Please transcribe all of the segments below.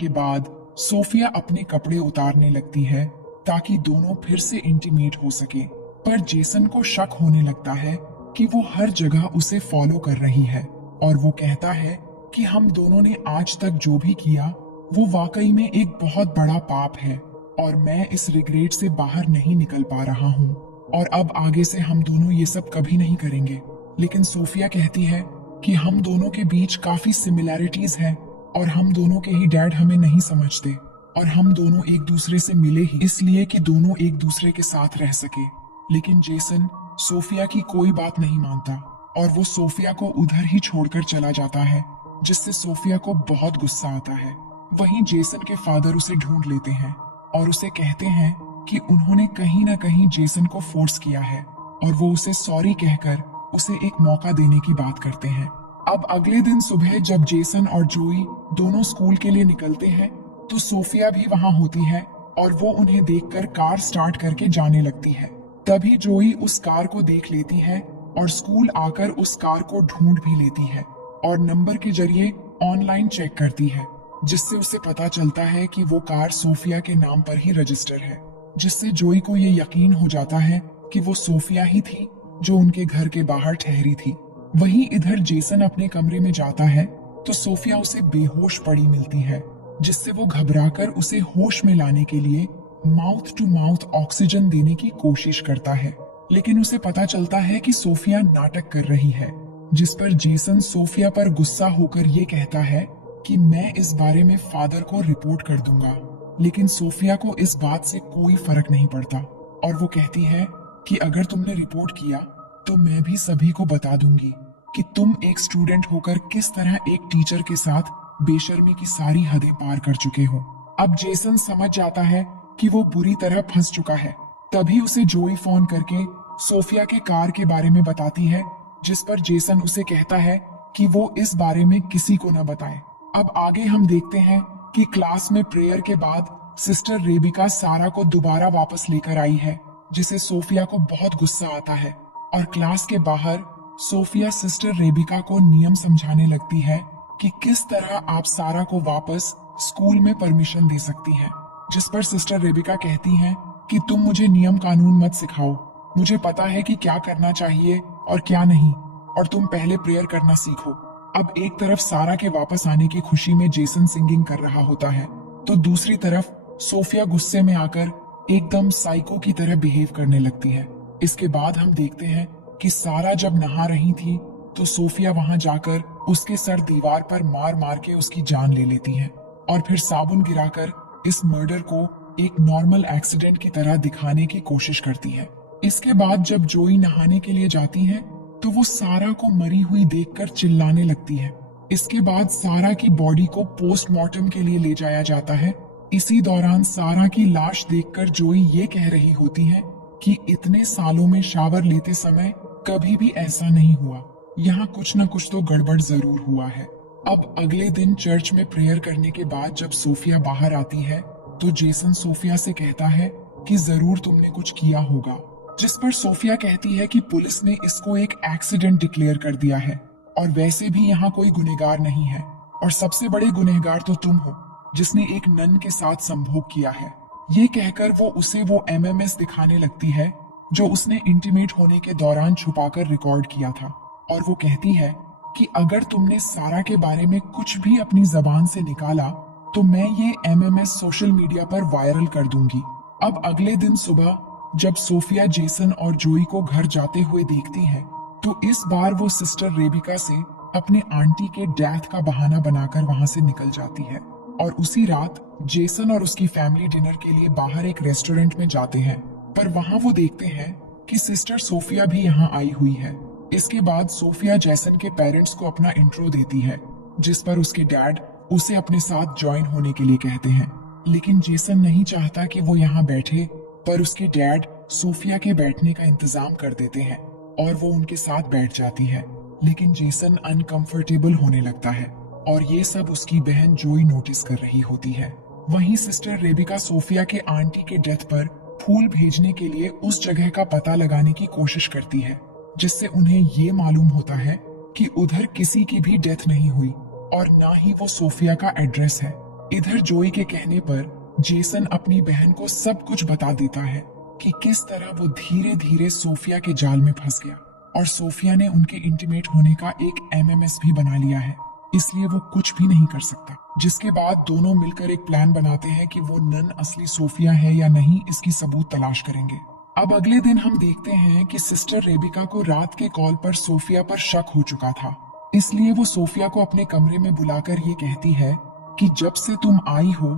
के बाद सोफिया अपने कपड़े उतारने लगती है ताकि दोनों फिर से इंटीमेट हो सके। पर जेसन को शक होने लगता है कि वो हर जगह उसे फॉलो कर रही है और वो कहता है कि हम दोनों ने आज तक जो भी किया वो वाकई में एक बहुत बड़ा पाप है और मैं इस रिग्रेट से बाहर नहीं निकल पा रहा हूँ और अब आगे से हम दोनों ये सब कभी नहीं करेंगे। लेकिन सोफिया कहती है कि हम दोनों के बीच काफी सिमिलैरिटीज है और हम दोनों के ही डैड हमें नहीं समझते और हम दोनों एक दूसरे से मिले ही इसलिए कि दोनों एक दूसरे के साथ रह सके। लेकिन जेसन सोफिया की कोई बात नहीं मानता और वो सोफिया को उधर ही छोड़कर चला जाता है, जिससे सोफिया को बहुत गुस्सा आता है। वहीं जेसन के फादर उसे ढूंढ लेते हैं और उसे कहते हैं कि उन्होंने कहीं ना कहीं जेसन को फोर्स किया है और वो उसे सॉरी कहकर उसे एक मौका देने की बात करते हैं। अब अगले दिन सुबह जब जेसन और जोई दोनों स्कूल के लिए निकलते हैं तो सोफिया भी वहां होती है और वो उन्हें देखकर कार स्टार्ट करके जाने लगती है। तभी जोई उस कार को देख लेती है और स्कूल आकर उस कार को ढूंढ भी लेती है और नंबर के जरिए ऑनलाइन चेक करती है, जिससे उसे पता चलता है कि वो कार सोफिया के नाम पर ही रजिस्टर है, जिससे जोई को ये यकीन हो जाता है कि वो सोफिया ही थी जो उनके घर के बाहर ठहरी थी। वहीं इधर जेसन अपने कमरे में जाता है तो सोफिया उसे बेहोश पड़ी मिलती है, जिससे वो घबराकर उसे होश में लाने के लिए माउथ टू माउथ ऑक्सीजन देने की कोशिश करता है। लेकिन उसे पता चलता है कि सोफिया नाटक कर रही है, जिस पर जेसन सोफिया पर गुस्सा होकर ये कहता है कि मैं इस बारे में फादर को रिपोर्ट कर दूंगा। लेकिन सोफिया को इस बात से कोई फर्क नहीं पड़ता और वो कहती है कि अगर तुमने रिपोर्ट किया तो मैं भी सभी को बता दूंगी कि तुम एक स्टूडेंट होकर किस तरह एक टीचर के साथ बेशर्मी की सारी हदें पार कर चुके हो। अब जेसन समझ जाता है कि वो बुरी तरह फंस चुका है। तभी उसे जोई फोन करके सोफिया के कार के बारे में बताती है, जिस पर जेसन उसे कहता है कि वो इस बारे में किसी को न बताए। अब आगे हम देखते हैं कि क्लास में प्रेयर के बाद सिस्टर रेबिका सारा को दोबारा वापस लेकर आई है, जिसे सोफिया को बहुत गुस्सा आता है और क्लास के बाहर सोफिया सिस्टर रेबिका को नियम समझाने लगती है कि किस तरह आप सारा को वापस स्कूल में परमिशन दे सकती हैं, जिस पर सिस्टर रेबिका कहती हैं कि तुम मुझे नियम कानून मत सिखाओ, मुझे पता है कि क्या करना चाहिए और क्या नहीं, और तुम पहले प्रेयर करना सीखो। अब एक तरफ सारा के वापस आने की खुशी में जेसन सिंगिंग कर रहा होता है तो दूसरी तरफ सोफिया गुस्से में आकर एकदम साइको की तरह बिहेव करने लगती है। इसके बाद हम देखते हैं कि सारा जब नहा रही थी तो सोफिया वहां जाकर उसके सर दीवार पर मार मार के उसकी जान ले लेती है और फिर साबुन गिराकर इस मर्डर को एक नॉर्मल एक्सीडेंट की तरह दिखाने की कोशिश करती है। इसके बाद जब जोई नहाने के लिए जाती है तो वो सारा को मरी हुई देखकर चिल्लाने लगती है। इसके बाद सारा की बॉडी को पोस्टमार्टम के लिए ले जाया जाता है। इसी दौरान सारा की लाश देखकर जोई ये कह रही होती है कि इतने सालों में शावर लेते समय कभी भी ऐसा नहीं हुआ, यहाँ कुछ न कुछ तो गड़बड़ जरूर हुआ है। अब अगले दिन चर्च में प्रेयर करने के बाद जब सोफिया बाहर आती है तो जेसन सोफिया से कहता है कि जरूर तुमने कुछ किया होगा, जिस पर सोफिया कहती है कि पुलिस ने इसको एक एक्सीडेंट डिक्लेयर कर दिया है और वैसे भी यहाँ कोई गुनहगार नहीं है और सबसे बड़े गुनहगार तो तुम हो जिसने एक नन के साथ संभोग किया है। ये कहकर वो उसे वो एमएमएस दिखाने लगती है जो उसने इंटीमेट होने के दौरान छुपाकर रिकॉर्ड किया था और वो कहती है कि अगर तुमने सारा के बारे में कुछ भी अपनी जबान से निकाला तो मैं ये एमएमएस सोशल मीडिया पर वायरल कर दूंगी। अब अगले दिन सुबह जब सोफिया जेसन और जोई को घर जाते हुए देखती है तो इस बार वो सिस्टर रेबिका से अपने आंटी के डेथ का बहाना बनाकर वहां से निकल जाती है और उसी रात जेसन और उसकी फैमिली डिनर के लिए बाहर एक रेस्टोरेंट में जाते हैं, पर वहां वो देखते हैं कि सिस्टर सोफिया भी यहाँ आई हुई है। इसके बाद सोफिया जेसन के पेरेंट्स को अपना इंट्रो देती है, जिस पर उसके डैड उसे अपने साथ ज्वाइन होने के लिए कहते हैं, लेकिन जेसन नहीं चाहता कि वो यहाँ बैठे, पर उसके डैड सोफिया के बैठने का इंतजाम कर देते हैं और वो उनके साथ बैठ जाती है। लेकिन जेसन अनकंफर्टेबल होने लगता है और ये सब उसकी बहन जोई नोटिस कर रही होती है। वहीं सिस्टर रेबिका सोफिया के आंटी के डेथ पर फूल भेजने के लिए उस जगह का पता लगाने की कोशिश करती है, जिससे उन्हें ये मालूम होता है कि उधर किसी की भी डेथ नहीं हुई और ना ही वो सोफिया का एड्रेस है। इधर जोई के कहने पर जेसन अपनी बहन को सब कुछ बता देता है कि किस तरह वो धीरे धीरे सोफिया के जाल में फंस गया और सोफिया ने उनके इंटीमेट होने का एक एमएमएस भी बना लिया है, इसलिए वो कुछ भी नहीं कर सकता। जिसके बाद दोनों मिलकर एक प्लान बनाते हैं कि वो नन असली सोफिया है या नहीं, इसकी सबूत तलाश करेंगे। अब अगले दिन हम देखते हैं कि सिस्टर रेबिका को रात के कॉल पर सोफिया पर शक हो चुका था, इसलिए वो सोफिया को अपने कमरे में बुलाकर ये कहती है कि जब से तुम आई हो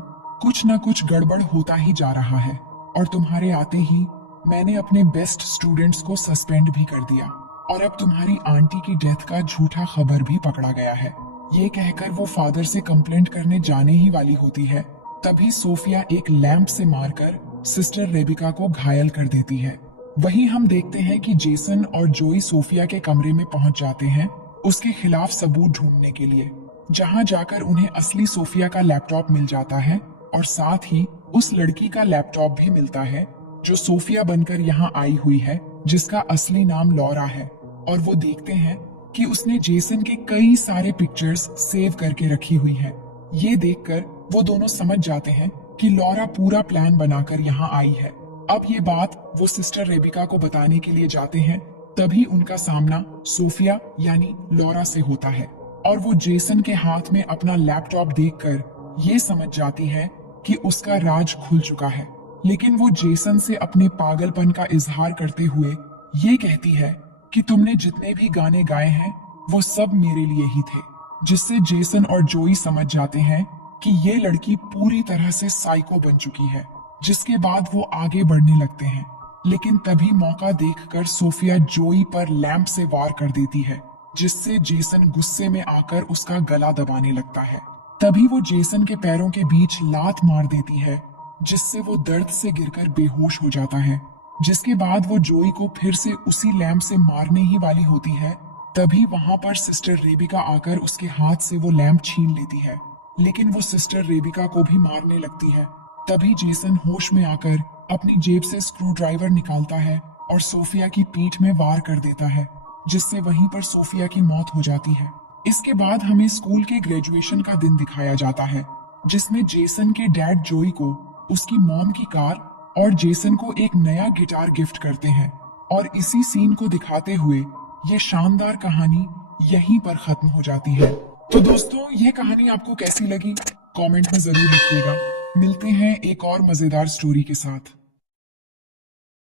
कुछ न कुछ गड़बड़ होता ही जा रहा है और तुम्हारे आते ही मैंने अपने बेस्ट स्टूडेंट्स को सस्पेंड भी कर दिया और अब तुम्हारी आंटी की डेथ का झूठा खबर भी पकड़ा गया है। ये कहकर वो फादर से कंप्लेंट करने जाने ही वाली होती है, तभी सोफिया एक लैंप से मारकर सिस्टर रेबिका को घायल कर देती है। वहीं हम देखते हैं कि जेसन और जोई सोफिया के कमरे में पहुंच जाते हैं उसके खिलाफ सबूत ढूंढने के लिए, जहां जाकर उन्हें असली सोफिया का लैपटॉप मिल जाता है और साथ ही उस लड़की का लैपटॉप भी मिलता है जो सोफिया बनकर यहाँ आई हुई है, जिसका असली नाम लॉरा है। और वो देखते हैं कि उसने जेसन के कई सारे पिक्चर्स सेव करके रखी हुई है। ये देखकर वो दोनों समझ जाते हैं कि लॉरा पूरा प्लान बनाकर यहाँ आई है। अब ये बात वो सिस्टर रेबिका को बताने के लिए जाते हैं, तभी उनका सामना सोफिया यानी लॉरा से होता है और वो जेसन के हाथ में अपना लैपटॉप देखकर ये समझ जाती है कि उसका राज खुल चुका है। लेकिन वो जेसन से अपने पागलपन का इजहार करते हुए ये कहती है कि तुमने जितने भी गाने गाए हैं वो सब मेरे लिए ही थे, जिससे जेसन और जोई समझ जाते हैं कि ये लड़की पूरी तरह से साइको बन चुकी है। जिसके बाद वो आगे बढ़ने लगते हैं, लेकिन तभी मौका देखकर सोफिया जोई पर लैंप से वार कर देती है, जिससे जेसन गुस्से में आकर उसका गला दबाने लगता है। तभी वो जेसन के पैरों के बीच लात मार देती है, जिससे वो दर्द से गिरकर बेहोश हो जाता है। जिसके बाद वो जोई को फिर से उसी लैंप से मारने ही वाली होती है, तभी वहां पर सिस्टर रेबिका आकर उसके हाथ से वो लैंप छीन लेती है, लेकिन वो सिस्टर रेबिका को भी मारने लगती है। तभी जेसन होश में आकर अपनी जेब से स्क्रू ड्राइवर निकालता है और सोफिया की पीठ में वार कर देता है, जिससे वहीं पर सोफिया की मौत हो जाती है। इसके बाद हमें स्कूल के ग्रेजुएशन का दिन दिखाया जाता है, जिसमें जेसन के डैड जोई को उसकी मॉम की कार और जेसन को एक नया गिटार गिफ्ट करते हैं और इसी सीन को दिखाते हुए ये शानदार कहानी यहीं पर खत्म हो जाती है। तो दोस्तों, ये कहानी आपको कैसी लगी कमेंट में जरूर लिखिएगा। मिलते हैं एक और मजेदार स्टोरी के साथ।